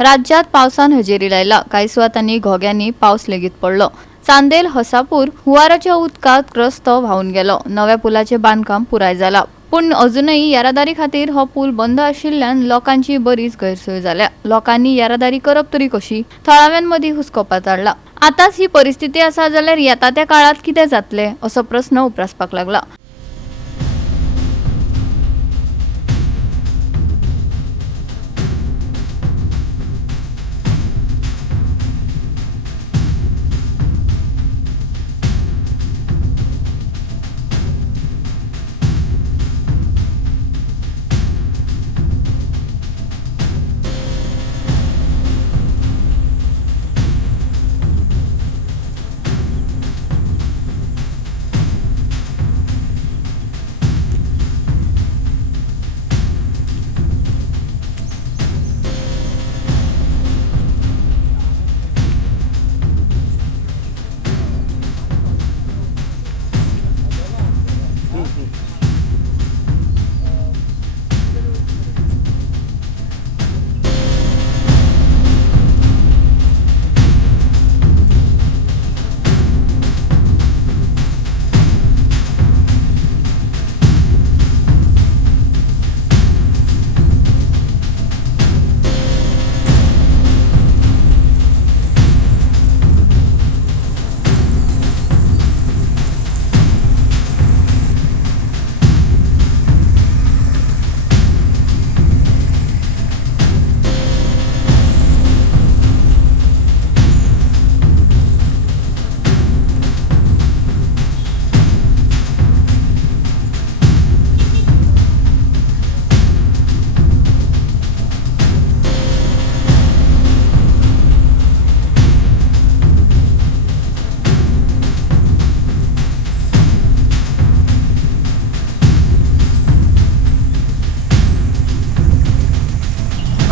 राज्यात पावसानं हजेरी लायला. काही सुवातांनी घोग्यांनी पाऊस लेगीत पडलो. चांदेल हसापूर हुवाराच्या उदकात रस्तो व्हावून गेलो. नव्या पुलाचे बांधकाम पुराय जाला, पण अजूनही येरादारी खातीर हो पूल बंद आशिल्ल्यान लोकांची बरीच गैरसोय जाल्या. लोकांनी येरादारी करप तरी कशी? थळाव्यांमदीं हुस्को पातळ्ळा. आताच ही परिस्थिती आसा जाल्यार येता त्या काळात कितें जातले असो प्रस्न उपरासपाक लागला.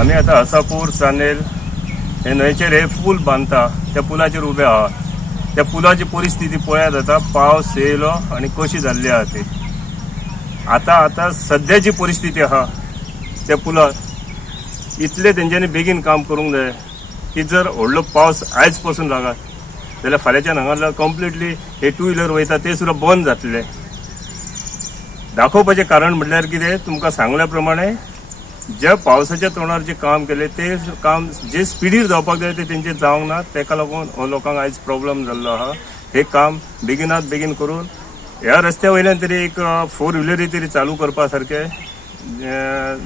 आम्ही आता हसापूर चांदेल हे न्हंयचेर हे पूल बांदता. त्या पुलाचेर उबे आहात. त्या पुलाची परिस्थिती पळयात आता पावस येयलो आणि कशी जाल्ली आहा ती. आता सध्याची परिस्थिती आहा त्या पुलार इतले तेंच्यांनी बेगीन काम करूंक जाय की जर व्हडलो पावस आयज पासून लागत जाल्यार फाल्यांच्यान हांगासर कंप्लिटली हे टू व्हिलर वयता ते सुद्दां बंद जातले. दाखोवपाचें कारण म्हटल्यार कितें, तुमकां सांगल्या प्रमाणे ज्या पावसाच्या तोंडार जे काम केले ते काम जे स्पिडीर जावपाक जाय ते तेंचे जावंक ना. तेका लागून हो लोकांक आयज प्रॉब्लेम जाल्लो आहा. हे काम बेगिनात बेगीन करून ह्या रस्त्या वयल्यान तरी एक 4 व्हिलरी तरी चालू करपा सारखे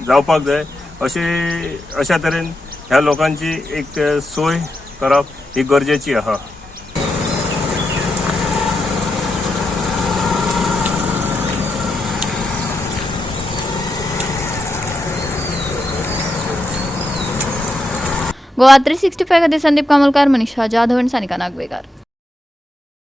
जावपाक जाय. अशा तरेन ह्या लोकांची एक सोय करप ही गरजेची आहा. गोवा 365 खातीर संदीप कामलकार, मनीषा जाधव आनी सानिका नागवेकर.